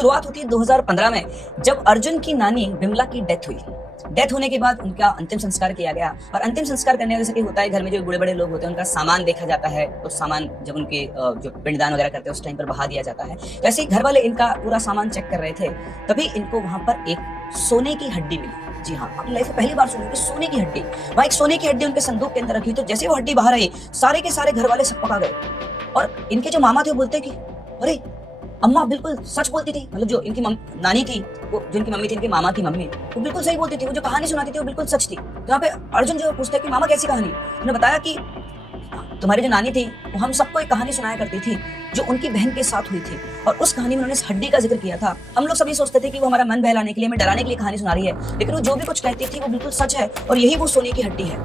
शुरुआत होती है 2015 में, जब अर्जुन की नानी बिमला की डेथ हुई। डेथ होने के बाद उनका अंतिम संस्कार किया गया और अंतिम संस्कार करने जैसे कि होता है, घर में जो बड़े बड़े लोग होते हैं उनका सामान देखा जाता है। तो सामान जब उनके जो पिंडदान वगैरह करते हैं उस टाइम पर बहा दिया जाता है। तो ऐसे ही घर वाले इनका पूरा सामान चेक कर रहे थे, तभी इनको वहां पर एक सोने की हड्डी मिली। जी हाँ, अपनी लाइफ में पहली बार सुनी कि सोने की हड्डी। वहां एक सोने की हड्डी उनके संदूक के अंदर रखी। तो जैसे वो हड्डी बाहर आई, सारे के सारे घर वाले सब पका गए। और इनके जो मामा थे वो बोलते कि अरे अम्मा बिल्कुल सच बोलती थी। मतलब जो इनकी नानी थी, वो जो इनकी मम्मी थी, इनके मामा की मम्मी, वो बिल्कुल सही बोलती थी। वो जो कहानी सुनाती थी वो बिल्कुल सच थी। तो यहाँ पे अर्जुन जो पूछता है कि मामा कैसी कहानी, उन्होंने बताया कि तुम्हारी जो नानी थी वो हम सबको एक कहानी सुनाया करती थी जो उनकी बहन के साथ हुई थी। और उस कहानी में उन्होंने इस हड्डी का जिक्र किया था। हम लोग सभी सोचते थे कि वो हमारा मन बहलाने के लिए, हमें डराने के लिए कहानी सुना रही है, लेकिन वो जो भी कुछ कहती थी वो बिल्कुल सच है। और यही वो सोने की हड्डी है।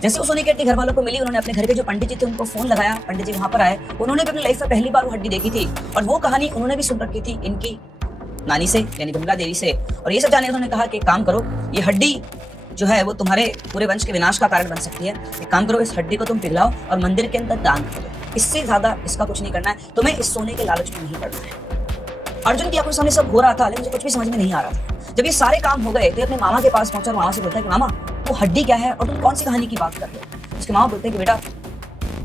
जैसे वो सोने की हड्डी घर वालों को मिली, उन्होंने अपने घर के जो पंडित जी थे उनको फोन लगाया। पंडित जी वहां पर आए। उन्होंने भी अपनी लाइफ में पहली बार वो हड्डी देखी थी और वो कहानी उन्होंने भी सुन रखी थी इनकी नानी से, यानी बिमला देवी से। और ये सब जाने उन्होंने कहा कि काम करो, ये हड्डी जो है वो तुम्हारे पूरे वंश के विनाश का कारण बन सकती है। एक काम करो, इस हड्डी को तुम पिघलाओ और मंदिर के अंदर दान कर दो। इससे ज्यादा इसका कुछ नहीं करना है, तुम्हें इस सोने के लालच में नहीं पड़ना है। अर्जुन की आंखों के सामने सब हो रहा था, लेकिन मुझे कुछ भी समझ में नहीं आ रहा था। जब ये सारे काम हो गए तो अपने मामा के पास पहुंचा और मामा से बोलता है कि मामा वो हड्डी क्या है और तुम कौन सी कहानी की बात कर रहे हो। उसके मामा बोलते हैं कि बेटा,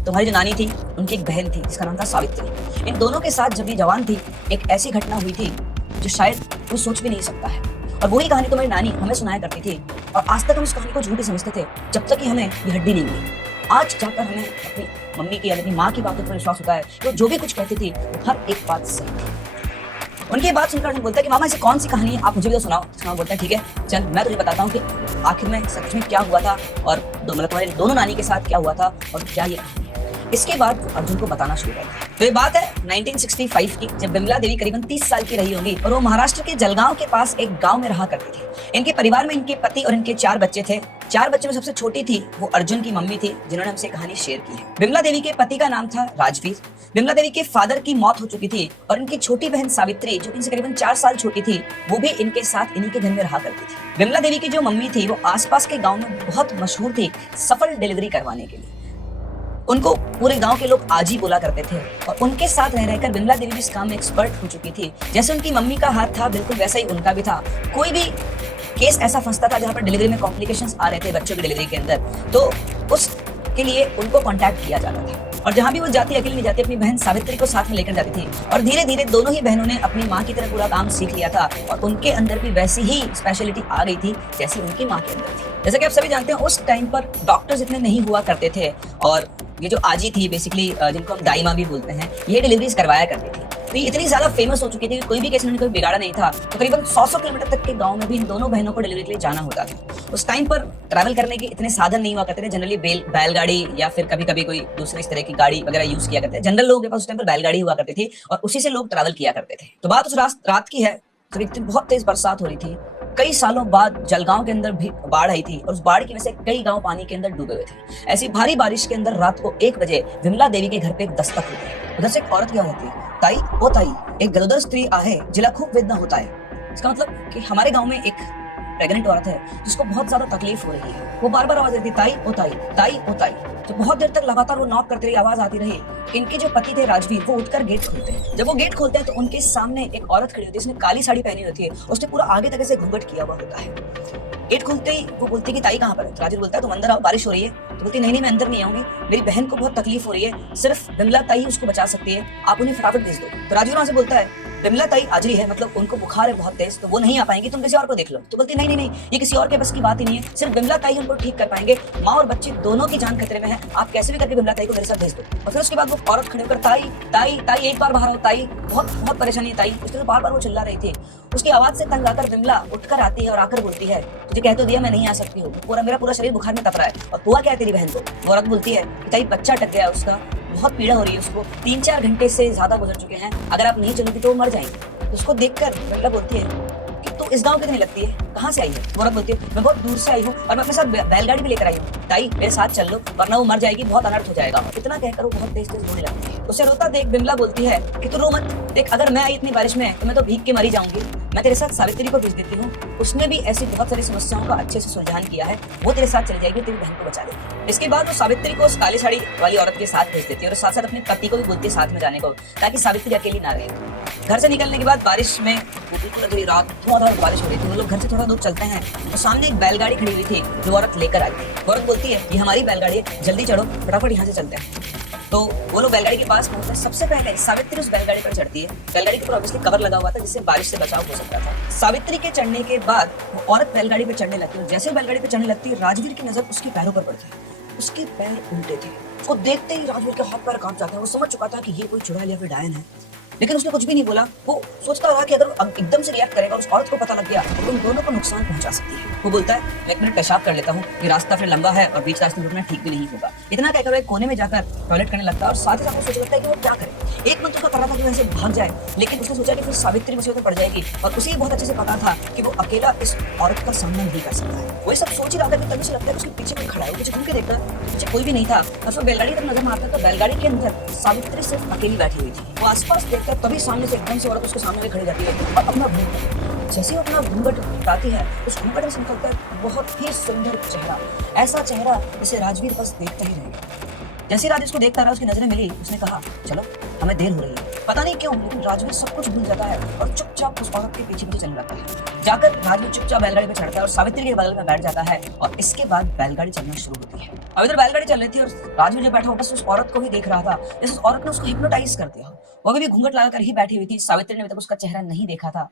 तुम्हारी जो नानी थी उनकी एक बहन थी जिसका नाम था सावित्री। इन दोनों के साथ जब ये जवान थी, एक ऐसी घटना हुई थी जो शायद कोई सोच भी नहीं सकता है। और वही कहानी तुम्हारी नानी हमें सुनाया करती थी और आज तक हम इस कहानी को झूठी समझते थे जब तक कि हमें ये हड्डी नहीं मिली। आज जाकर हमें अपनी मम्मी की या अपनी माँ की बातों पर विश्वास होता है तो जो भी कुछ कहती थी वो हर एक बात सही थी। उनकी बात सुनकर अर्जुन बोलता है कि मामा ऐसी कौन सी कहानी है, आप मुझे भी तो सुनाओ। मामा बोलता है ठीक है चल, मैं तुझे बताता हूँ कि आखिर में सच में क्या हुआ था और मतलब तुम्हारे दोनों नानी के साथ क्या हुआ था और क्या ये कहानी है। इसके बाद अर्जुन को बताना शुरू करता है। तो ये बात है 1965 की, जब बिमला देवी करीबन 30 साल की रही होंगी और वो महाराष्ट्र के जलगांव के पास एक गांव में रहा करती थी। इनके परिवार में इनके पति और इनके 4 बच्चे थे। 4 बच्चों में सबसे छोटी थी वो अर्जुन की मम्मी थी, जिन्होंने हमसे कहानी शेयर की है। बिमला देवी के पति का नाम था राजवीर। बिमला देवी के फादर की मौत हो चुकी थी और इनकी छोटी बहन सावित्री, जो इनसे करीबन 4 साल छोटी थी, वो भी इनके साथ इन्हीं के घर में रहा करती थी। बिमला देवी की जो मम्मी थी वो आसपास के गाँव में बहुत मशहूर थी सफल डिलीवरी करवाने के लिए। उनको पूरे गांव के लोग आजी बोला करते थे और उनके साथ रह रहकर बिमला देवी भी इस काम में एक्सपर्ट हो चुकी थी। जैसे उनकी मम्मी का हाथ था बिल्कुल वैसा ही उनका भी था। कोई भी केस ऐसा फंसता था जहाँ पर डिलीवरी में कॉम्प्लिकेशंस आ रहे थे बच्चों की डिलीवरी के अंदर, तो उसके लिए उनको कॉन्टैक्ट किया जाता था। और जहाँ भी वो जाती, अकेली नहीं जाती, अपनी बहन सावित्री को साथ में लेकर जाती थी। और धीरे धीरे दोनों ही बहनों ने अपनी माँ की तरह पूरा काम सीख लिया था और उनके अंदर भी वैसी ही स्पेशलिटी आ गई थी जैसी उनकी माँ के अंदर थी। जैसे कि आप सभी जानते हैं उस टाइम पर डॉक्टर्स इतने नहीं हुआ करते थे और ये जो आजी थी बेसिकली, जिनको हम दाई माँ भी बोलते हैं, ये डिलीवरीज करवाया करती थी। तो ये इतनी ज्यादा फेमस हो चुकी थी कि कोई भी केस इन्होंने कोई बिगाड़ा नहीं था। तो करीबन 100 किलोमीटर तक के गांव में भी इन दोनों बहनों को डिलीवरी के लिए जाना होता था। उस टाइम पर ट्रैवल करने के इतने साधन नहीं हुआ करते थे। जनरली बैलगाड़ी या फिर कभी कभी कोई दूसरे इस तरह की गाड़ी वगैरह यूज किया करते थे। जनरल लोगों के पास उस टाइम पर बैलगाड़ी हुआ करती थी और उसी से लोग ट्रैवल किया करते थे। तो बात उस रात की है जब इतनी बहुत तेज बरसात हो रही थी। कई सालों बाद जलगांव के अंदर भी बाढ़ आई थी और उस बाढ़ की वजह से कई गांव पानी के अंदर डूबे हुए थे। ऐसी भारी बारिश के अंदर रात को 1 बजे विमला देवी के घर पे एक दस्तक होती है। उधर से एक औरत क्या होती है, ताई ओ ताई, एक गरोदर स्त्री आहे जिला खूब वेदना होता है। इसका मतलब कि हमारे गांव में एक प्रेग्नेंट औरत है जिसको बहुत ज्यादा तकलीफ हो रही है। वो बार बार आवाज देती ताई ओ ताई, ताई ओ ताई। तो बहुत देर तक लगातार वो नॉक करती रही, आवाज आती रही। इनके जो पति थे राजवीर, वो उठकर गेट खोलते हैं। जब वो गेट खोलते हैं तो उनके सामने एक औरत खड़ी होती है, उसने काली साड़ी पहनी होती है, उसने पूरा आगे तक ऐसे घूंघट किया हुआ होता है। गेट खुलते ही वो बोलती है कि ताई कहाँ पर है। तो राजवीर बोलता है तुम अंदर आओ, बारिश हो रही है। तो बोलती नहीं मैं अंदर नहीं आऊंगी, मेरी बहन को बहुत तकलीफ हो रही है, सिर्फ बिमला ताई उसको बचा सकती है, आप उन्हें फटाफट भेज दो। तो राजवीर वहां से बोलता है बिमला ताई आजरी है, मतलब उनको बुखार है बहुत तेज, तो वो नहीं आ पाएंगी, तुम किसी और को देख लो। तो बोलती नहीं, ये किसी और के बस की बात ही नहीं है, सिर्फ बिमला ताई उनको ठीक कर पाएंगे। माँ और बच्चे दोनों की जान खतरे में है, आप कैसे भी करके बिमला ताई को मेरे साथ भेज दो। और फिर उसके बाद वो औरत खड़ी होकर ताई ताई ताई एक बार बाहर आओ, ताई बहुत बहुत परेशानी है ताई। उसके बार बार वो चिल्ला रही थी। उसकी आवाज से तंग आकर बिमला उठकर आती है और आकर बोलती है तुझे कह तो दिया मैं नहीं आ सकती हूँ, मेरा पूरा शरीर बुखार में तप रहा है और हुआ क्या है तेरी बहन को। वो औरत बोलती है ताई बच्चा अटक गया उसका, बहुत पीड़ा हो रही है उसको, 3-4 घंटे से ज्यादा गुजर चुके हैं, अगर आप नहीं चलोगी तो वो मर जाएंगे। उसको देखकर बिमला बोलती है कि तू इस गांव कितनी लगती है, कहाँ से आई है? वो औरत बोलती है मैं बहुत दूर से आई हूँ और मैं अपने साथ बैलगाड़ी भी लेकर आई हूँ। ताई मेरे साथ चल लो वरना वो मर जाएगी, बहुत अनर्थ हो जाएगा। इतना कहकर वो बहुत तेज तेज रोने लगती है। उसे रोता देख बिमला बोलती है कि तू रो मत, देख अगर मैं आई इतनी बारिश में तो मैं तो भीग के मरी जाऊंगी। मैं तेरे साथ सावित्री को भेज देती हूँ, उसने भी ऐसी बहुत सारी समस्याओं का अच्छे से सुलझान किया है, वो तेरे साथ चली जाएगी, तेरी बहन को बचा लेगी। इसके बाद वो सावित्री को उस काली साड़ी वाली औरत के साथ भेज देती है और साथ साथ अपने पति को भी बोलती है साथ में जाने को, ताकि सावित्री अकेली ना रहे। घर से निकलने के बाद बारिश में वो बिल्कुल अगली रात धुआंधार बारिश हो रही थी। वो लोग घर से थोड़ा दूर चलते हैं तो सामने एक बैलगाड़ी खड़ी हुई थी जो औरत लेकर आई थी। औरत बोलती है ये हमारी बैलगाड़ी है, जल्दी चढ़ो फटाफट यहाँ से चलते हैं। तो वो लोग बैलगाड़ी के पास पहुंचते हैं। सबसे पहले सावित्री उस बैलगाड़ी पर चढ़ती है। बैलगाड़ी के ऊपर ऑब्वियसली कवर लगा हुआ था जिससे बारिश से बचाव हो सकता था। सावित्री के चढ़ने के बाद वो औरत बैलगाड़ी पे चढ़ने लगती है। जैसे बैलगाड़ी पे चढ़ने लगती है राजवीर की नजर उसके पैरों पर पड़ती है। उसके पैर उल्टे थे। उसको देखते ही राजवीर के हाथ पैर कांप जाते हैं। वो समझ चुका था कि ये कोई चुड़ैल या फिर डायन है, लेकिन उसने कुछ भी नहीं बोला। वो सोचता रहा कि अगर अब एकदम से रिएक्ट करेगा उस औरत को पता लग गया तो उन दोनों को नुकसान पहुंचा सकती है। वो बोलता है मैं एक मिनट पेशाब कर लेता हूँ, ये रास्ता फिर लंबा है और बीच रास्ते में रुकना ठीक भी नहीं होगा। इतना कहकर वो एक कोने में जाकर टॉयलेट करने लगता है और साथ ही साथ सोच लगता है कि वो क्या करे। एक मन तो कर रहा था कि वैसे भाग जाए, लेकिन उसने सोचा कि फिर सावित्री मुसीबत में पड़ जाएगी और उसे बहुत अच्छे से पता था कि वो अकेला इस औरत का सामना नहीं कर सकता है। वो सब सोच ही रहा था कि तभी से लगता है उसके पीछे कोई खड़ा है। वो पीछे घूम के देखता पीछे कोई भी नहीं था और वो बैलगाड़ी पर नजर मारता तो बैलगाड़ी के अंदर सावित्री सिर्फ अकेली बैठी हुई थी। वो आसपास देखता तभी सामने से एकदम से औरत उसके सामने खड़ी जाती है और अपना घूंघट, जैसे ही अपना घूंघट उठाती है उस घूंघट में से निकलता है बहुत ही सुंदर चेहरा। ऐसा चेहरा जिसे राजवीर बस देखता ही रहेगा। जैसे राज उसको देखता रहा उसकी नजरें मिली, उसने कहा चलो हमें देर हो रही है। पता नहीं क्यों लेकिन राजवीर सब कुछ भूल जाता है और चुपचाप उस औरत के पीछे पीछे चलने लगता है। जाकर राजवीर चुपचाप बैलगाड़ी पे चढ़ता है और सावित्री के बगल में बैठ जाता है और इसके बाद बैलगाड़ी चलना शुरू होती है। अब इधर बैलगाड़ी चल रही थी और राजवीर जो बैठा बस उस औरत को ही देख रहा था। जैसे उस औरत ने उसको हिप्नोटाइज कर दिया। वो अभी भी घूंघट लगाकर ही बैठी हुई थी। सावित्री ने अभी तक उसका चेहरा नहीं देखा था।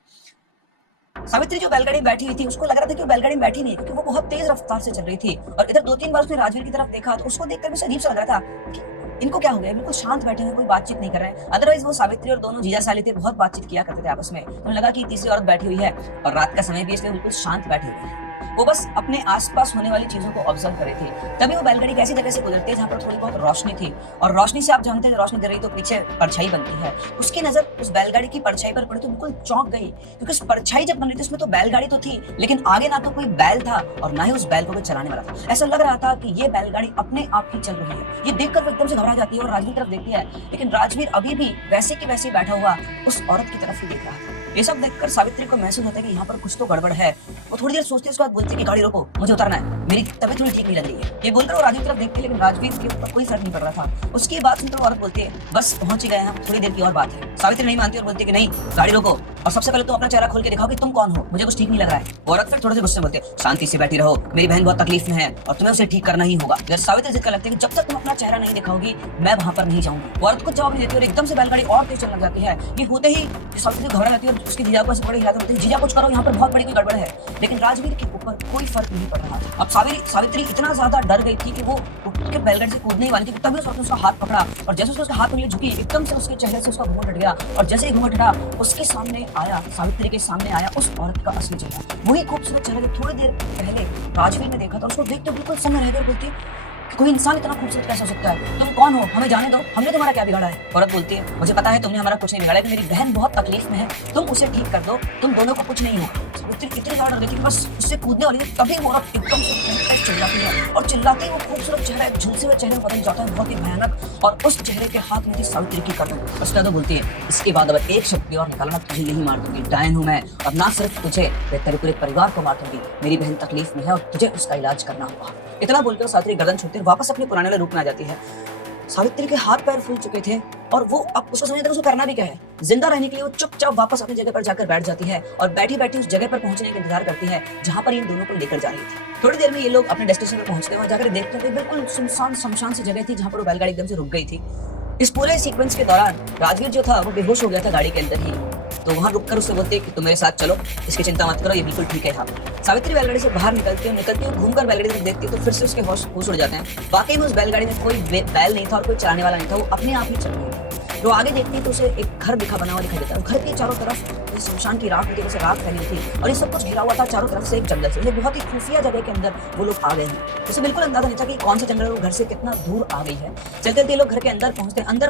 सावित्री जो बैलगाड़ी में बैठी हुई थी उसको लग रहा था कि वो बैलगाड़ी में बैठी नहीं, क्योंकि वो बहुत तेज रफ्तार से चल रही थी। और इधर 2-3 बार उसने राजवीर की तरफ देखा तो उसको देखकर भी अजीब सा लग रहा था कि इनको क्या हो गया, बिल्कुल शांत बैठे हुए, कोई बातचीत नहीं कर रहे हैं। अदरवाइज वो सावित्री और दोनों जीजा साली थे, बहुत बातचीत किया करते थे आपस में। तो लगा कि तीसरी औरत बैठी हुई है और रात का समय भी इसलिए बिल्कुल शांत बैठी हुई है। वो बस अपने आसपास होने वाली चीजों को ऑब्जर्व कर रही थी। तभी वो बैलगाड़ी ऐसी जगह से गुजरती है जहाँ पर थोड़ी बहुत रोशनी थी और रोशनी से आप जानते हैं रोशनी दे रही तो पीछे परछाई बनती है। उसकी नजर उस बैलगाड़ी की परछाई पर पड़ी तो बिल्कुल चौंक गई, क्योंकि उस परछाई जब बन रही थी उसमें तो बैलगाड़ी तो थी लेकिन आगे ना तो कोई बैल था और ना ही उस बैल को कोई चलाने वाला था। ऐसा लग रहा था कि ये बैलगाड़ी अपने आप ही चल रही है। ये देखकर वो एकदम से घबरा जाती है और राजवीर तरफ देखती है, लेकिन राजवीर अभी भी वैसे के वैसे बैठा हुआ उस औरत की तरफ ही देख रहा था। ये सब देखकर सावित्री को महसूस होता है कि यहाँ पर कुछ तो गड़बड़ है। वो थोड़ी देर सोचती है, उसके बाद बोलती है कि गाड़ी रोको, मुझे उतरना है, मेरी तबीयत थोड़ी ठीक नहीं लग रही है। ये बोलकर वो राजवीर की तरफ देखती है लेकिन राजवीर के ऊपर कोई फर्क नहीं पड़ रहा था। उसकी बात सुनकर औरत बोलती है बस पहुंच ही गए हैं, थोड़ी देर की और बात है। सावित्री नहीं मानती और बोलती है कि नहीं गाड़ी रोको और सबसे पहले तुम अपना चेहरा खोल के दिखाओ कि तुम कौन हो, मुझे कुछ ठीक नहीं लग रहा है। औरत फिर थोड़े से गुस्से में बोलती है शांति से बैठी रहो, मेरी बहन बहुत तकलीफ में है और तुम्हें उसे ठीक करना ही होगा। जब सावित्री जिद कर लगती है कि जब तक तुम अपना चेहरा नहीं दिखाओगी मैं वहां पर नहीं जाऊंगी। औरत को जवाब नहीं देती और एकदम से बैलगाड़ी और तेज चलने लग जाती है। ये होते ही सावित्री घबरा जाती है और उसकी जीजा को ऐसे बड़े हिलाते होते हैं जीजा कुछ करो, यहाँ पर बहुत बड़ी कोई गड़बड़ है। लेकिन राजवीर के ऊपर कोई फर्क नहीं पड़ रहा था। अब सावित्री इतना ज्यादा डर गई थी कि वो उठकर बैलगाड़ी से कूदने ही वाली थी, तभी उसने उसका हाथ पकड़ा और जैसे उसके हाथ में झुकी एकदम से उसके चेहरे से उसका घूंघट हट गया और जैसे ही घूंघट हटा उसके सामने आया, सावित्री के सामने आया उस औरत का असली चेहरा। वही खूबसूरत चेहरा जो थोड़ी देर पहले राजवीर ने देखा था। उसको देखते बिल्कुल समय रह गया, बोलती कोई इंसान इतना खूबसूरत कैसे हो सकता है, तुम कौन हो, हमें जाने दो, हमने तुम्हारा क्या बिगाड़ा है। औरत बोलती है मुझे पता है तुमने हमारा कुछ नहीं बिगाड़ा है, मेरी बहन बहुत तकलीफ में है, तुम उसे ठीक कर दो, तुम दोनों को कुछ नहीं हो। इतनी ज्यादा डर गई थी कि बस उससे कूदने वाली थी, तभी वो औरत एकदम से चिल्लाती है और चिल्लाते ही वो खूबसूरत चेहरा झुलसे हुए चेहरे में बदल जाता है बहुत ही भयानक। और उस चेहरे के हाथ में थी सावित्री की कदम। उसके बाद बोलती है इसके बाद अगर एक शब्द और निकालना तुझे यही मार दूंगी, डायन हूं मैं और ना सिर्फ तुझे तेरे पूरे परिवार को मार दूंगी, मेरी बहन तकलीफ में है और तुझे उसका इलाज करना होगा। इतना बोलकर सावित्री गर्दन छोड़ती है, वापस अपने पुराने रूप में आ जाती है। सावित्री के हाथ पैर फूल चुके थे और वो अब उसको समझ आता है उसको करना भी क्या है। जिंदा रहने के लिए वो चुपचाप वापस अपनी जगह पर जाकर बैठ जाती है और बैठी बैठी उस जगह पर पहुंचने का इंतजार करती है जहां पर इन दोनों को लेकर जा रही थी। थोड़ी देर में ये लोग अपने डेस्टिनेशन पर पहुंचते हैं और जाकर देखते हैं बिल्कुल सुनसान शमशान सी जगह थी जहां पर वो बैलगाड़ी एकदम से रुक गई थी। इस पूरे सीक्वेंस के दौरान राजवीर जो था वो बेहोश हो गया था गाड़ी के अंदर ही। तो वहां रुककर उससे बोलते हैं कि तुम मेरे साथ चलो, इसकी चिंता मत करो, ये बिल्कुल ठीक है। हाँ, सावित्री बैलगाड़ी से बाहर निकलती है घूमकर बैलगाड़ी तरफ देखती है तो फिर से उसके होश उड़ जाते हैं। वाकई में उस बैलगाड़ी में कोई बैल नहीं था और कोई चलाने वाला नहीं था, वो अपने आप ही चल रही थी। वो आगे देखती है तो उसे एक घर दिखा बना हुआ दिखाई देता है। घर के चारों तरफ जैसे शमशान की राख होती है, वैसे राख फैली थी और ये सब कुछ घिरा हुआ था चारों तरफ से एक जंगल से। ये बहुत ही खुफिया जगह के अंदर वो लोग आ गए हैं। उसे बिल्कुल अंदाजा नहीं था कि कौन सा जंगल है और घर से कितना दूर आ गई है। चलते-चलते लोग घर के अंदर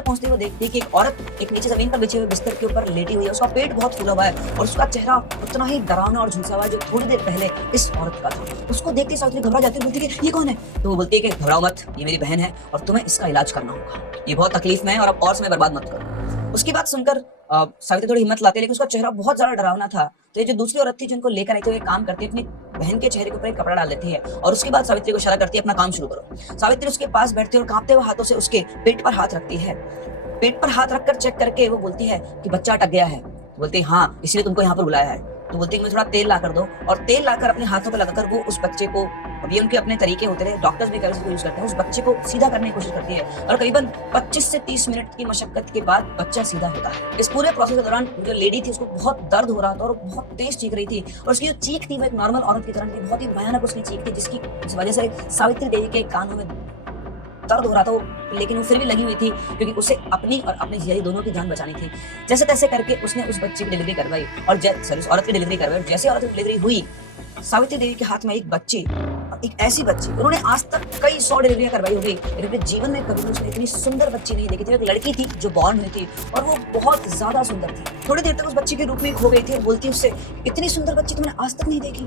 पहुंचते वो देखती है कि एक औरत एक नीचे जमीन पर बिछे हुए बिस्तर के ऊपर लेटी हुई है। उसका पेट बहुत फूला हुआ है और उसका चेहरा उतना ही डरावना और झुलसा हुआ है जो थोड़ी देर पहले इस औरत का था। उसको देखते सावित्री घबरा जाती है, बोलती है कि ये कौन है? तो वो बोलती है कि घबराओ मत, ये मेरी बहन है और तुम्हें इसका इलाज करना होगा। ये बहुत तकलीफ में है और अब और समय बर्बाद मत करो। उसकी बात सुनकर सावित्री थोड़ी हिम्मत लाती है, लेकिन उसका चेहरा बहुत ज्यादा डरावना था। तो ये जो दूसरी औरत थी जिनको लेकर आई थी, वो एक काम करती है, अपनी बहन के चेहरे के ऊपर एक कपड़ा डाल देती है और उसके बाद सावित्री को इशारा करती है अपना काम शुरू करो। सावित्री उसके पास बैठती है और कांपते हुए हाथों से उसके पेट पर हाथ रखती है। पेट पर हाथ रखकर चेक करके वो बोलती है कि बच्चा अटक गया है। तो बोलती है हाँ, इसलिए तुमको यहाँ पर बुलाया है। तो बोलती है कि मुझे थोड़ा तेल ला कर दो और तेल लाकर अपने हाथों पर लगाकर वो उस बच्चे को, अभी उनके अपने तरीके होते रहे, डॉक्टर्स भी कैसे यूज करते हैं, उस बच्चे को सीधा करने की कोशिश करती है और करीबन 25 से 30 मिनट की मशक्कत के बाद बच्चा सीधा होता है। इस पूरे प्रोसेस के दौरान जो लेडी थी उसको बहुत दर्द हो रहा था और बहुत तेज चीख रही थी और उसकी जो चीख थी वो एक नॉर्मल औरत की तरह थी, बहुत ही भयानक उसकी चीख थी, जिसकी वजह से सावित्री देवी के कानों में दर्द हो रहा था। लेकिन वो फिर भी लगी हुई थी क्योंकि उसे अपनी और अपने जियाई दोनों की जान बचानी थी। जैसे तैसे करके उसने उस बच्चे की डिलीवरी करवाई और उस औरत की डिलीवरी करवाई और जैसे औरत की डिलीवरी हुई, सावित्री देवी के हाथ में एक बच्ची, एक ऐसी बच्ची, उन्होंने आज तक कई 100 डिलीवरियां करवाई होगी, लेकिन अपने जीवन में कभी उसने इतनी सुंदर बच्ची नहीं देखी थी। एक लड़की थी जो बॉर्न हुई थी और वो बहुत ज्यादा सुंदर थी। थोड़ी देर तक उस बच्ची के रूप में खो गई थी और बोलती उससे, इतनी सुंदर बच्ची तुमने आज तक नहीं देखी।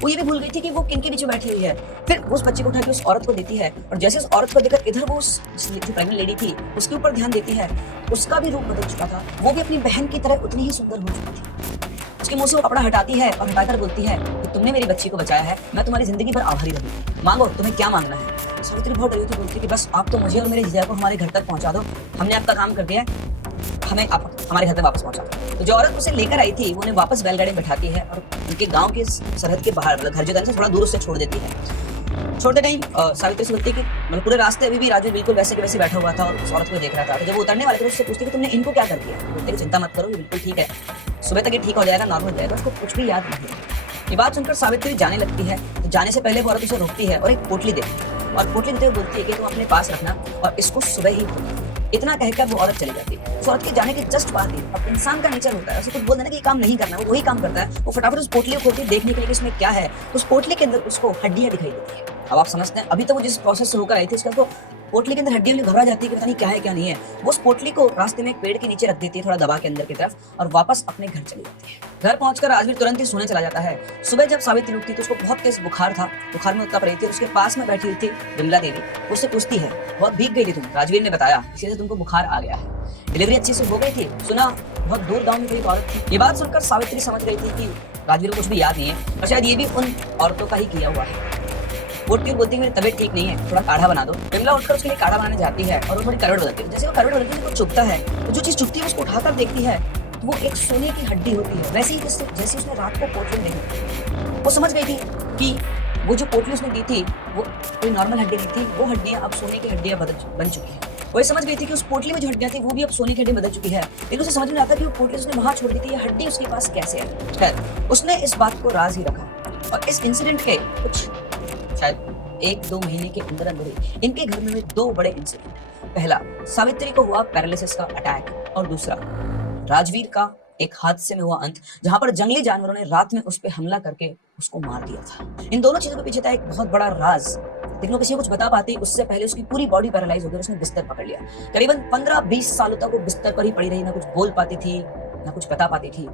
वो ये भी भूल गई थी कि वो किनके नीचे बैठी हुई है। फिर उस बच्ची को उठा के उस औरत को देती है और जैसे उस औरत को देखकर इधर वो जो प्रेग्नेंट लेडी थी उसके ऊपर ध्यान देती है, उसका भी रूप बदल चुका था। वो भी अपनी बहन की तरह उतनी ही सुंदर हो चुकी थी। उसके मुंह से वो कपड़ा हटाती है और हटाकर बोलती है कि तुमने मेरी बच्ची को बचाया है, मैं तुम्हारी जिंदगी पर आभारी रहूंगी। मांगो, तुम्हें क्या मांगना है? सावित्री बहुत डरी थी, बोलती है कि बस आप तो मुझे और मेरे जीजा को हमारे घर तक पहुंचा दो, हमने आपका काम कर दिया है, हमें आप हमारे घर तक वापस पहुंचा दो। तो जो औरत उसे लेकर आई थी वो उन्हें वापस बैलगाड़ी में बैठाती है और उनके गाँव के सरहद के बाहर, मतलब घर जो से थोड़ा दूर उससे छोड़ देती है। छोड़ते टाइम सावित्री से बोलती है कि मतलब पूरे रास्ते अभी भी राजू बिल्कुल वैसे के वैसे बैठा हुआ था और उस औरत को देख रहा था। तो जब वो उतरने वाले थे उससे पूछती कि तुमने इनको क्या कर दिया? बोलते कि चिंता मत करो, ये बिल्कुल ठीक है, सुबह तक ये ठीक हो जाएगा, नॉर्मल हो जाएगा, उसको कुछ भी याद नहीं है। ये बात सुनकर सावित्री जाने लगती है। तो जाने से पहले वो औरत उसे रोकती है और एक पोटली देती है और पोटली देते हुए बोलती है कि तुम अपने पास रखना और इसको सुबह ही खोलना। इतना कहकर वो औरत चली जाती है। उस औरत के जाने के जस्ट बाद ही, अब इंसान का नेचर होता है, उसे कुछ बोल देना कि ये काम नहीं करना, वो वही काम करता है। वो फटाफट उस पोटली को खोलती है देखने के लिए कि इसमें क्या है। तो उस पोटली के अंदर उसको हड्डियां दिखाई देती है। अब आप समझते हैं, अभी तो वो जिस प्रोसेस से होकर आई थी उसका तो पोटली के अंदर हड्डियों में घबरा जाती है कि पता नहीं क्या है क्या नहीं है। वो उस पोटली को रास्ते में एक पेड़ के नीचे रख देती है, थोड़ा दबा के अंदर की तरफ, और वापस अपने घर चली जाती है। घर पहुंचकर राजवीर तुरंत ही सोने चला जाता है। सुबह जब सावित्री उठती तो उसको बहुत तेज बुखार था, बुखार में उत्तप रही थी। उसके पास में बैठी हुई थी विमला देवी, उससे पूछती है बहुत भीग गई थी तुम, राजवीर ने बताया इसी से तुमको बुखार आ गया है, डिलीवरी अच्छी से हो गई थी, सुना बहुत दूर गाँव में कोई औरत थी। ये बात सुनकर सावित्री समझ गई थी कि राजवीर को कुछ भी याद नहीं है और शायद ये भी उन औरतों का ही किया हुआ है। उठ के बोलती है मेरी तबीयत ठीक नहीं है, थोड़ा काढ़ा बना दो। विमला उठकर उसके लिए काढ़ा बनाने जाती है और वो थोड़ी करवट बदलती है। जैसे वो करवट बदलती है वो चुभता है, तो जो चीज चुभती है उसको उठाकर देखती है तो वो एक सोने की हड्डी होती है, वैसे ही जैसे उसने रात को पोटली में देखी। वो समझ गई थी कि वो जो पोटली उसने दी थी वो कोई नॉर्मल हड्डी नहीं थी, वो हड्डियां अब सोने की हड्डियां बन चुकी है। वो समझ गई थी कि उस पोटली में जो हड्डियां थी वो भी अब सोने की हड्डी बदल चुकी है, लेकिन उसे समझ में आता कि वो पोटली उसने वहां छोड़ दी थी, ये हड्डी उसके पास कैसे है। खैर उसने इस बात को राज ही रखा और इस इंसिडेंट के कुछ शायद 1-2 महीने के अंदर अंदर ही इनके घर में हुए 2 बड़े इंसिडेंट। पहला, सावित्री को हुआ पैरालिसिस का अटैक और दूसरा राजवीर का एक हादसे में हुआ अंत, जहां पर जंगली जानवरों ने रात में उस पर हमला करके उसको मार दिया था। इन दोनों चीजों के पीछे था एक बहुत बड़ा राज, लेकिन वो किसी को कुछ बता पाती उससे पहले उसकी पूरी बॉडी पैरालाइज हो गई, उसने बिस्तर पकड़ लिया। करीबन 15-20 सालों तक वो बिस्तर पर ही पड़ी रही, ना कुछ बोल पाती थी ना कुछ बता पाती थी।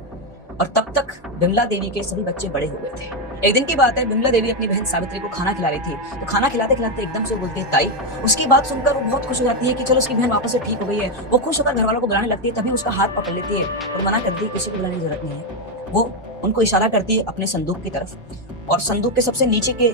और तब तक विमला देवी के सभी बच्चे बड़े हो गए थे। एक दिन की बात है, विमला देवी अपनी बहन सावित्री को खाना खिला रही थी, तो खाना खिलाते खिलाते एकदम से बोलती है ताई। उसकी बात सुनकर वो बहुत खुश हो जाती है कि चलो उसकी बहन वापस से ठीक हो गई है। वो खुश होकर घर वालों को बुलाने लगती है, तभी उसका हाथ पकड़ लेती है और मना करती है किसी को बुलाने की जरूरत नहीं है। वो उनको इशारा करती है अपने संदूक की तरफ और संदूक के सबसे नीचे के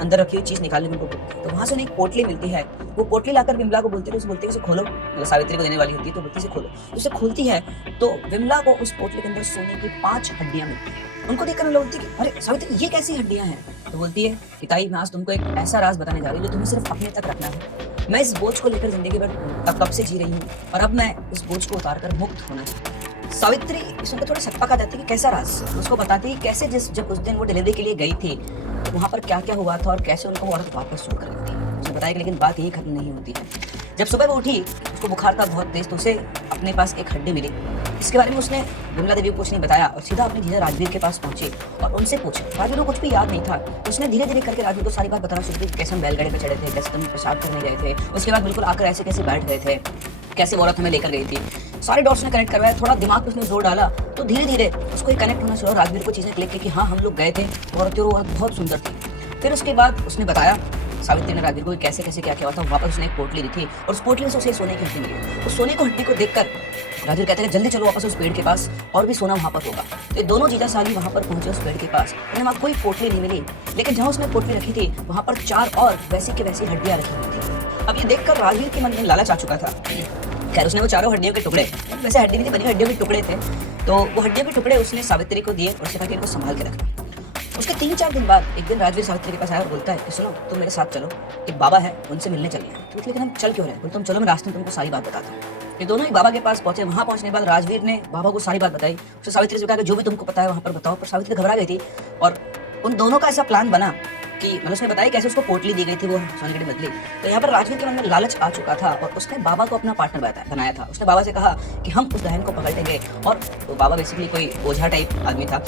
अंदर रखी हुई चीज निकालने को बोलती है। तो वहां से उन्हें एक पोटली मिलती है, वो पोटली लाकर विमला को बोलती है, उसे बोलती है उसे खोलो, मतलब सावित्री को देने वाली होती है, तो बोलती है खोलो। उसे खोलती है तो विमला को उस पोटली के अंदर सोने की 5 हड्डियां मिलती है। उनको देखकर विमला बोलती है कि अरे सावित्री ये कैसी हड्डियां हैं? तो बोलती है कि ताई मैं आज तुमको एक ऐसा राज बताने जा रही हूँ जो तुम्हें सिर्फ अपने तक रखना है। मैं इस बोझ को लेकर जिंदगी भर कब से जी रही हूँ और अब मैं इस बोझ को उतार कर मुक्त होना चाहती हूँ। सावित्री इसमें थोड़ा छक्का जाती है कि कैसा राज, उसको बताती है कैसे जब उस दिन वो डिलीवरी के लिए गई थी तो वहां पर क्या क्या हुआ था और कैसे उनको औरत वापस छोड़ कर गई थी। उसने बताया कि लेकिन बात यही खत्म नहीं होती है। जब सुबह वो उठी, उसको बुखार था बहुत तेज, तो उसे अपने पास एक हड्डी मिली। इसके बारे में उसने विमला देवी को कुछ नहीं बताया और सीधा अपने जीजा राजवीर के पास पहुंची और उनसे पूछा। राजवीर को कुछ भी याद नहीं था। उसने धीरे धीरे करके राजवीर को सारी बात बताना शुरू की, कैसे हम बैलगाड़ी पे चढ़े थे, कैसे तुम पेशाब करने गए थे, उसके बाद बिल्कुल आकर ऐसे कैसे बैठ गए थे, कैसे वो औरत हमें लेकर गई थी। सारे डॉट्स ने कनेक्ट करवाया, थोड़ा दिमाग पे उसने जोर डाला तो धीरे धीरे उसको कनेक्ट होना शुरू। राजवीर को चीज़ें क्लिक की कि हाँ हम लोग गए थे, औरतें वो बहुत सुंदर थी। फिर उसके बाद उसने बताया सावित्री ने राजवीर को कैसे कैसे क्या क्या हुआ था। वापस उसने एक पोटली दी थी और उस पोटली से उसे सोने की हड्डी मिली। उस सोने की हड्डी को देखकर राजवीर कहते हैं जल्दी चलो वापस उस पेड़ के पास, और भी सोना वहाँ पर होगा। तो दोनों जीजा साली वहाँ पर पहुंचे उस पेड़ के पास। उन्हें वहाँ कोई पोटली नहीं मिली, लेकिन जहाँ उसने पोटली रखी थी वहाँ पर 4 और वैसी की वैसी हड्डियाँ रखी हुई थी। अब ये देखकर राजवीर के मन में लालच आ चुका था। खैर उसने वो चारों हड्डियों के टुकड़े, वैसे हड्डी नहीं बनी हड्डियों के टुकड़े थे, तो वो हड्डियों के टुकड़े उसने सावित्री को दिए और उसने कहा कि इनको संभाल के रखना। उसके 3-4 दिन बाद एक दिन राजवीर सावित्री के पास आया और बोलता है कि सुनो तुम मेरे साथ चलो, एक बाबा है उनसे मिलने चलिए। तो लेकिन हम चल क्यों रहे? बोलते तुम चलो, मैं रास्ते में तुमको सारी बात बताता हूँ। ये दोनों ही बाबा के पास पहुंचे। वहाँ पहुंचने के बाद राजवीर ने बाबा को सारी बात बताई। उसने सावित्री से कहा कि जो भी तुमको पता है वहाँ पर बताओ। पर सावित्री घबरा गई थी और उन दोनों का ऐसा प्लान बना कि मतलब उसने बताया कैसे उसको पोटली दी गई थी वो सोने की बदली। तो यहाँ पर राजवीर के मन में लालच आ चुका था और उसने बाबा को अपना पार्टनर बनाया था। उसने बाबा से कहा कि हम उस डायन को पकड़ लेंगे, और तो बाबा बेसिकली कोई ओझा टाइप आदमी था।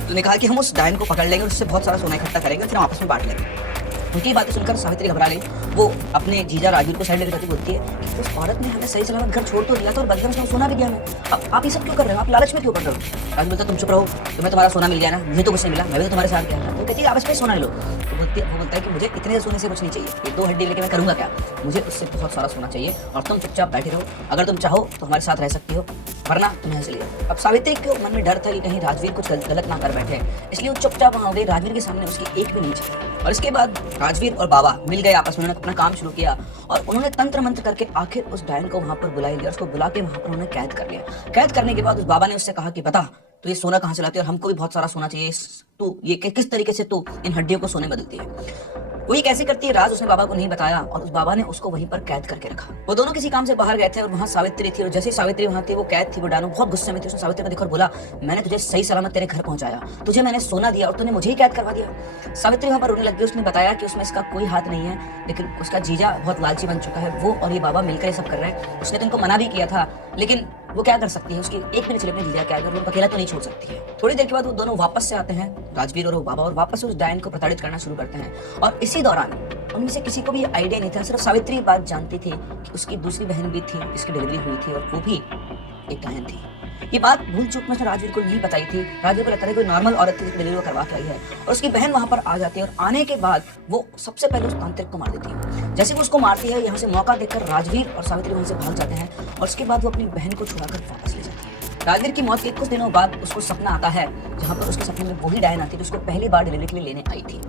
उन्होंने कहा कि हम उस डायन को पकड़ लेंगे और उससे बहुत सारा सोना इकट्ठा करेंगे, फिर हम आपस में बांट लेंगे। उनकी बातें सुनकर सावित्री घबरा गई। वो अपने जीजा राजवीर को साइड लेकर बोलती है कि उस औरत ने हमें सही सलामत घर छोड़ तो दिया था और बदले में उसने सोना भी दिया हमें। अब आप ये सब क्यों कर रहे हो? आप लालच में क्यों कर रहे हो? राजवीर बोलता तुम चुप रहो, तुम्हें तुम्हारा सोना मिल गया ना, मुझे तो कुछ नहीं मिला, मैं भी तो तुम्हारे साथ गया था। तो कहती है आपस में सोना लो। तो वो बोलता है कि मुझे इतने सोने से कुछ नहीं चाहिए, ये 2 हड्डी लेके मैं करूँगा क्या? मुझे उससे बहुत सारा सोना चाहिए और तुम चुपचाप बैठे रहो। अगर तुम चाहो तो हमारे साथ रह सकती हो, वरना तुम्हें चलिए। अब सावित्री के मन में डर था कि कहीं राजवीर कुछ गलत ना कर बैठे, इसलिए वो चुपचाप वहाँ हो गई। राजवीर के सामने उसकी एक भी नहीं चली। और इसके बाद राजवीर और बाबा मिल गए आपस में, उन्होंने अपना काम शुरू किया और उन्होंने तंत्र मंत्र करके आखिर उस डायन को वहाँ पर बुला लिया। उसको बुला के वहाँ पर उन्होंने कैद कर लिया। कैद करने के बाद उस बाबा ने उससे कहा कि बता तो ये सोना कहाँ से लाती है और हमको भी बहुत सारा सोना चाहिए, तू ये किस तरीके से तू इन हड्डियों को सोने बदलती है, वही कैसे करती है? राज उसने बाबा को नहीं बताया और उस बाबा ने उसको वहीं पर कैद करके रखा। वो दोनों किसी काम से बाहर गए थे और वहाँ सावित्री थी, और जैसे सावित्री वहाँ थी वो कैद थी। वो डायन बहुत गुस्से में थी। उसने सावित्री को देखा और बोला मैंने तुझे सही सलामत तेरे घर पहुंचाया, तुझे मैंने सोना दिया और तूने मुझे ही कैद करवा दिया। सावित्री वहाँ पर रोने लग गई। उसने बताया कि उसमें इसका कोई हाथ नहीं है, लेकिन उसका जीजा बहुत लालची बन चुका है, वो और ये बाबा मिलकर ये सब कर रहे हैं। उसने तो इनको मना भी किया था, लेकिन वो क्या कर सकती है? उसकी एक भी नहीं चले अपने जीजा क्या कर, वो अकेला तो नहीं छोड़ सकती है। थोड़ी देर के बाद वो दोनों वापस से आते हैं, राजवीर और वो बाबा, और वापस उस डायन को प्रताड़ित करना शुरू करते हैं। और इसी दौरान उनमें से किसी को भी आइडिया नहीं था, सिर्फ सावित्री बात जानती थी कि उसकी दूसरी बहन भी थी जिसकी डिलीवरी हुई थी और वो भी एक डायन थी। ये बात भूल चूक में राजवीर को नहीं बताई थी। राजवीर को लगता था कोई नॉर्मल औरत थी जिसकी डिलीवरी करवा के आई है, और उसकी बहन वहां पर आ जाती है और आने के बाद वो सबसे पहले उस तांत्रिक को मार देती है। जैसे वो उसको मारती है, यहाँ से मौका देखकर राजवीर और सावित्री वहां से भाग जाते हैं और उसके बाद वो अपनी बहन को छुड़ाकर वापस ले जाती है। राजवीर की मौत के कुछ दिनों बाद उसको सपना आता है, जहाँ पर उसके सपने में वही डायन आती है जो उसको पहली बार डिलीवरी के लिए लेने आई थी।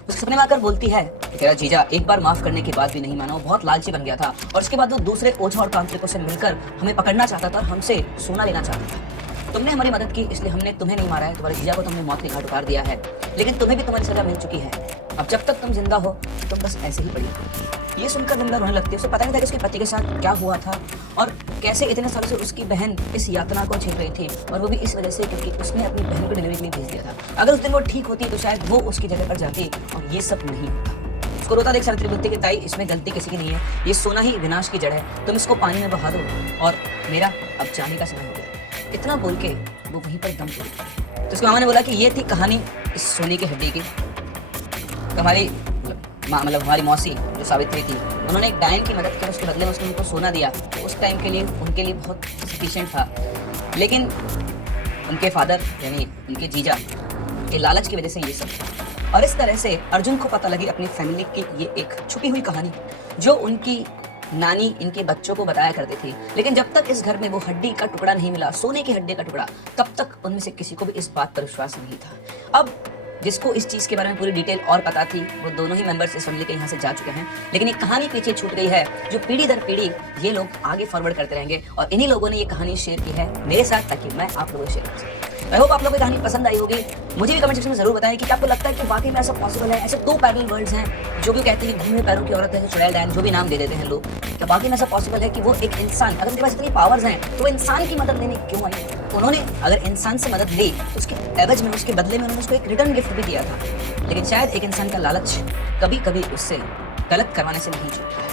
उसके सपने में आकर बोलती है तेरा जीजा एक बार माफ करने के बाद भी नहीं माना, वो बहुत लालची बन गया था और उसके बाद वो दूसरे ओझा और तांत्रिकों से मिलकर हमें पकड़ना चाहता था और हमसे सोना लेना चाहता था। तुमने हमारी मदद की, इसलिए हमने तुम्हें नहीं मारा है, तुम्हारे जीजा को तुमने मौत के घाट उतार दिया है, लेकिन तुम्हें भी तुम्हारी सजा मिल चुकी है। अब जब तक तुम जिंदा हो तुम बस ऐसे ही पड़ी हो। ये सुनकर विमला रोने लगती है। उसे पता नहीं था कि उसके पति के साथ क्या हुआ था और कैसे इतने सालों से उसकी बहन इस यातना को झेल रही थी, और वो भी इस वजह से क्योंकि उसने अपनी बहन को डिलीवरी के लिए भेज दिया था। अगर उस दिन वो ठीक होती तो शायद वो उसकी जगह पर जाती और ये सब नहीं होता। उसको रोता देख सावित्री बोलती कि ताई इसमें गलती किसी की नहीं है, ये सोना ही विनाश की जड़ है, तुम इसको पानी में बहा दो और मेरा अब जाने का समय हो गया। इतना बोल के वो वहीं पर दम तोड़ गई। तो उसकी मामा ने बोला कि ये थी कहानी इस सोने की हड्डी की। हमारी मतलब हमारी मौसी जो सावित्री थी, उन्होंने एक डायन की मदद की, उसके बदले में उसने उनको सोना दिया, तो उस टाइम के लिए उनके लिए बहुत सफिशिएंट था। लेकिन उनके फादर यानी उनके जीजा के लालच की वजह से ये सब था। और इस तरह से अर्जुन को पता लगी अपनी फैमिली की ये एक छुपी हुई कहानी जो उनकी नानी इनके बच्चों को बताया करती थी। लेकिन जब तक इस घर में वो हड्डी का टुकड़ा नहीं मिला, सोने की हड्डी का टुकड़ा, तब तक उनमें से किसी को भी इस बात पर विश्वास नहीं था। अब जिसको इस चीज़ के बारे में पूरी डिटेल और पता थी, वो दोनों ही मेंबर्स इस फैमिली के यहाँ से जा चुके हैं, लेकिन एक कहानी पीछे छूट गई है जो पीढ़ी दर पीढ़ी ये लोग आगे फॉरवर्ड करते रहेंगे। और इन्हीं लोगों ने ये कहानी शेयर की है मेरे साथ, ताकि मैं आप लोगों को शेयर कर सकूं। आई होप आप लोगों को कहानी पसंद आई होगी। मुझे भी कमेंट सेक्शन में जरूर बताएं कि क्या आपको लगता है कि वाकई में ऐसा पॉसिबल है। ऐसे 2 पैरेलल वर्ल्ड्स हैं जो भी कहते हैं घूमे पैरों की औरत है, चुड़ैल डायन, जो भी नाम दे देते हैं लोग, क्या वाकई में ऐसा पॉसिबल है कि वो एक इंसान, अगर उनके पास इतनी पावर्स हैं तो वो इंसान की मदद लेने क्यों आई? उन्होंने अगर इंसान से मदद ली तो उसके एवज में, उसके बदले में उन्होंने उसको एक रिटर्न गिफ्ट भी दिया था। लेकिन शायद एक इंसान का लालच कभी कभी उससे गलत करवाने से नहीं चूकता है।